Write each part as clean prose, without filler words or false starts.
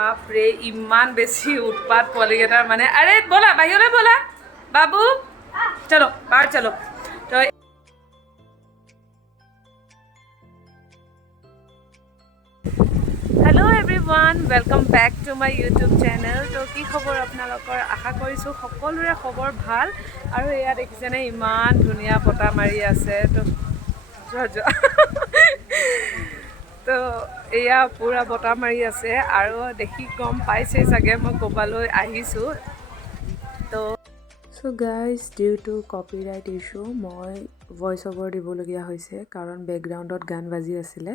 বাপৰে ইমান বেছি উৎপাত পোৱালিকেইটাৰ মানে আৰে ব'লা বাহিৰলৈ ব'লা বাবু চলো বাহিৰ চলো তো hello' everyone welcome back to my YouTube channel তো কি খবৰ আপোনালোকৰ আশা কৰিছোঁ সকলোৰে খবৰ ভাল আৰু এয়া দেখিছেনে ইমান ধুনীয়া বতাহ মাৰি আছে তো যোৱা তো এয়া পুৰা বতাহ মাৰি আছে আৰু দেখি গম পাইছেই চাগে মই ক'বালৈ আহিছোঁ তো guys due to copyright issue মই ভইচ অভাৰ দিবলগীয়া হৈছে কাৰণ বেকগ্ৰাউণ্ডত গান বাজি আছিলে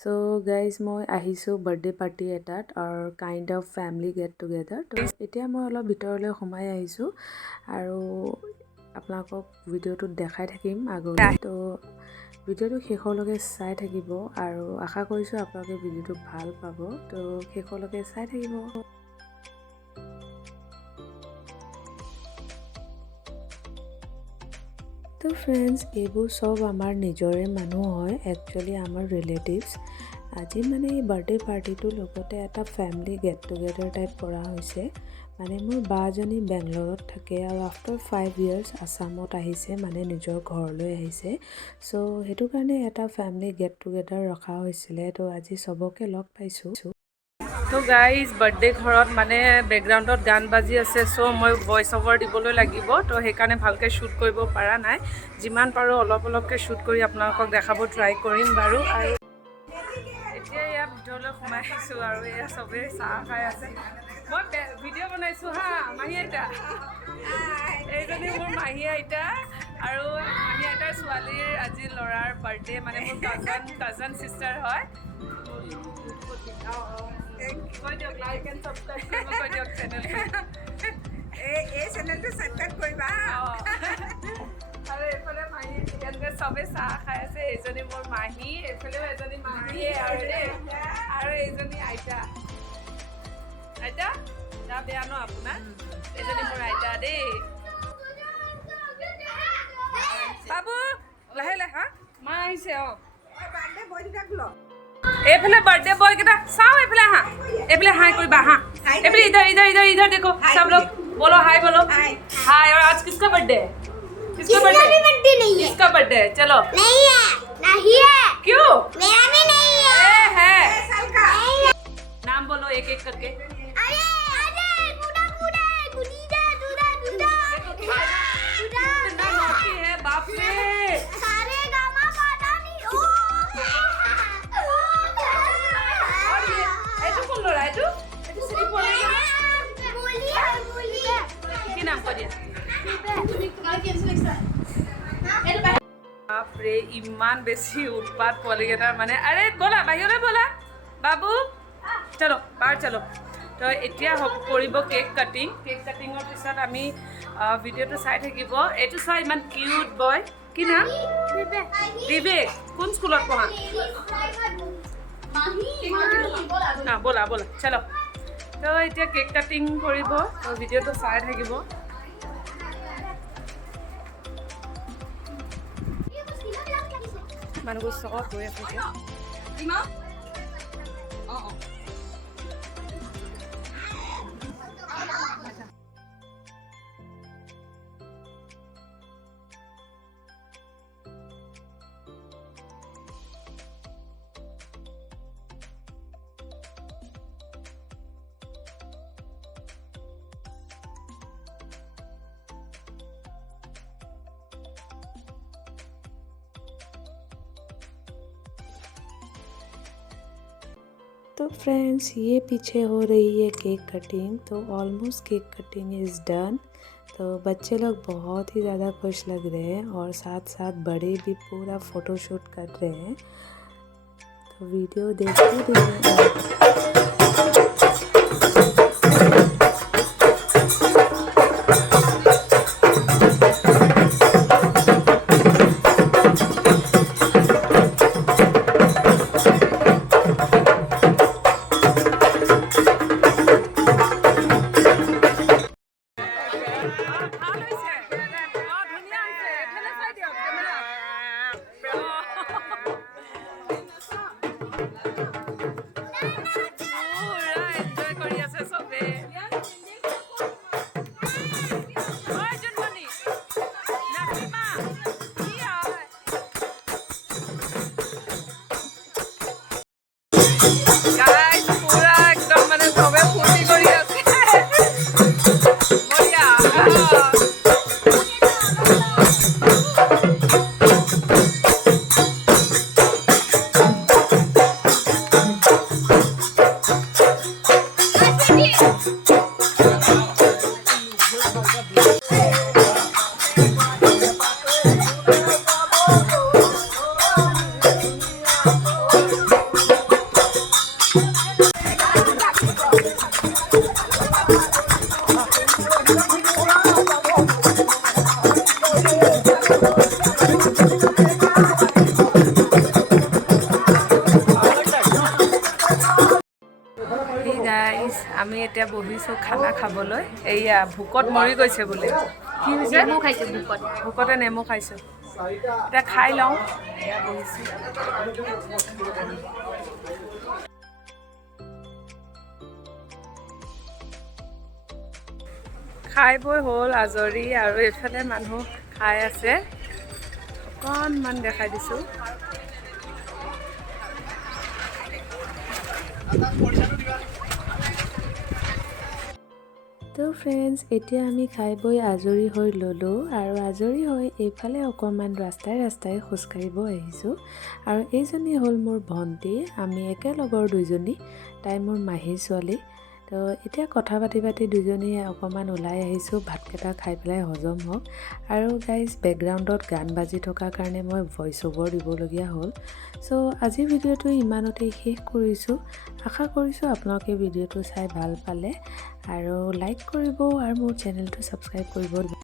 চ' গাইজ মই আহিছোঁ বাৰ্থডে পাৰ্টি এটাত আৰু kind of family get together তো এতিয়া মই অলপ ভিতৰলৈ সোমাই আহিছোঁ আৰু আপোনালোকক ভিডিঅ'টোত দেখাই থাকিম আগলৈ তো ভিডিঅ'টো শেষলৈকে চাই থাকিব আৰু আশা কৰিছোঁ আপোনালোকে ভিডিঅ'টো ভাল পাব তো শেষলৈকে চাই থাকিব তো ফ্ৰেণ্ডছ এইবোৰ চব আমাৰ নিজৰে মানুহ হয় একচুৱেলি আমাৰ ৰিলেটিভছ আজি মানে এই বাৰ্থডে পাৰ্টিটোৰ লগতে এটা ফেমিলি গেট টুগেডাৰ টাইপ কৰা হৈছে মানে মোৰ বাজনী বেংগলৰত থাকে আৰু আফটাৰ 5 years আছামত আহিছে মানে নিজৰ ঘৰলৈ আহিছে চ' সেইটো কাৰণে এটা ফেমিলি গেট টুগেডাৰ ৰখা হৈছিলে তো আজি চবকে লগ পাইছোঁ তো গাইজ বাৰ্থডে ঘৰত মানে বেকগ্ৰাউণ্ডত গান বাজি আছে চ' মই ভইচ অভাৰ দিবলৈ লাগিব তো সেইকাৰণে ভালকৈ শ্বুট কৰিব পৰা নাই যিমান পাৰোঁ অলপকৈ শ্বুট কৰি আপোনালোকক দেখাব ট্ৰাই কৰিম বাৰু আৰু এতিয়া ইয়াত ভিতৰলৈ সোমাই আহিছোঁ আৰু এয়া চবেই চাহ খাই আছে মই ভিডিঅ' বনাইছোঁ হা মাহী আইতা এইজনী মোৰ মাহী আইতা আৰু মাহী আইতাৰ ছোৱালীৰ আজি ল'ৰাৰ বাৰ্থডে মানে মোৰ কাজন চিষ্টাৰ হয় কৈ দিয়ক লাইক এণ্ড ছাবস্ক্ৰাইব কৰিব কৈ দিয়ক চেনেলটো এই চেনেলটো ছাবস্ক্ৰাইব কৰিবা আৰু এইফালে মাহী এনেকৈ চবেই চাহ খাই আছে এইজনী মোৰ মাহী এইফালেও এজনী মাহীয়ে আৰু এইজনী আইতা আইতা যা বেয়া ন আপোনাৰ এইজনী মোৰ আইতা দেই বাবু লাহে লাহে হা মা আহিছে অঁ এইফালে বাৰ্থডে বয় কেইটা চাও এইফালে হাই কৰিবা হা এইফালে इधर देखो सब लोग बोलो हाय हाय और आज किसका बर्थडे है किसका बर्थडे नहीं है किसका बर्थडे है चलो नहीं है क्यों मेरा भी नहीं है साल का नाम बोलो एक करके है बाप रे বাপৰে ইমান বেছি উৎপাত পোৱালিকেইটাৰ মানে আৰে ব'লা বাহিৰলৈ ব'লা বাবু চলো বাহিৰ চলো তো এতিয়া কৰিব কেক কাটিঙৰ পিছত আমি ভিডিঅ'টো চাই থাকিব এইটো চোৱা ইমান কিউট বয় কি নাম বিবেক কোন স্কুলত পঢ়া ব'লা চলো তো এতিয়া কেক কাটিং কৰিব তো ভিডিঅ'টো চাই থাকিব মানুহবোৰ চকত গৈ আছে तो फ्रेंड्स ये पीछे हो रही है केक कटिंग तो almost cake cutting is done तो बच्चे लोग बहुत ही ज़्यादा खुश लग रहे हैं और साथ साथ बड़े भी पूरा फ़ोटोशूट कर रहे हैं तो वीडियो देखते रहिए গাইজ আমি এতিয়া বহিছোঁ খানা খাবলৈ এইয়া ভোকত মৰি গৈছে বুলি কি হৈছে নেমু খাইছোঁ ভোকতে নেমু খাইছোঁ এতিয়া খাই লওঁ এয়া বহিছোঁ খাই বৈ হ'ল আজৰি আৰু এইফালে মানুহ খাই আছে অকণমান দেখাই দিছোঁ তো ফ্ৰেণ্ডছ এতিয়া আমি খাই বৈ আজৰি হৈ ল'লোঁ আৰু আজৰি হৈ এইফালে অকণমান ৰাস্তাই খোজকাঢ়িব আহিছোঁ আৰু এইজনী হ'ল মোৰ ভণ্টি আমি একেলগৰ দুইজনী তাই মোৰ মাহীৰ ছোৱালী তো এতিয়া কথা পাতি দুজনী অকণমান ওলাই আহিছোঁ ভাতকেইটা খাই পেলাই হজম হওক আৰু গাইজ বেকগ্ৰাউণ্ডত গান বাজি থকাৰ কাৰণে মই ভইচ অভাৰ দিবলগীয়া হ'ল চ' আজিৰ ভিডিঅ'টো ইমানতেই শেষ কৰিছোঁ আশা কৰিছোঁ আপোনালোকে ভিডিঅ'টো চাই ভাল পালে আৰু লাইক কৰিব আৰু মোৰ চেনেলটো ছাবস্ক্ৰাইব কৰিব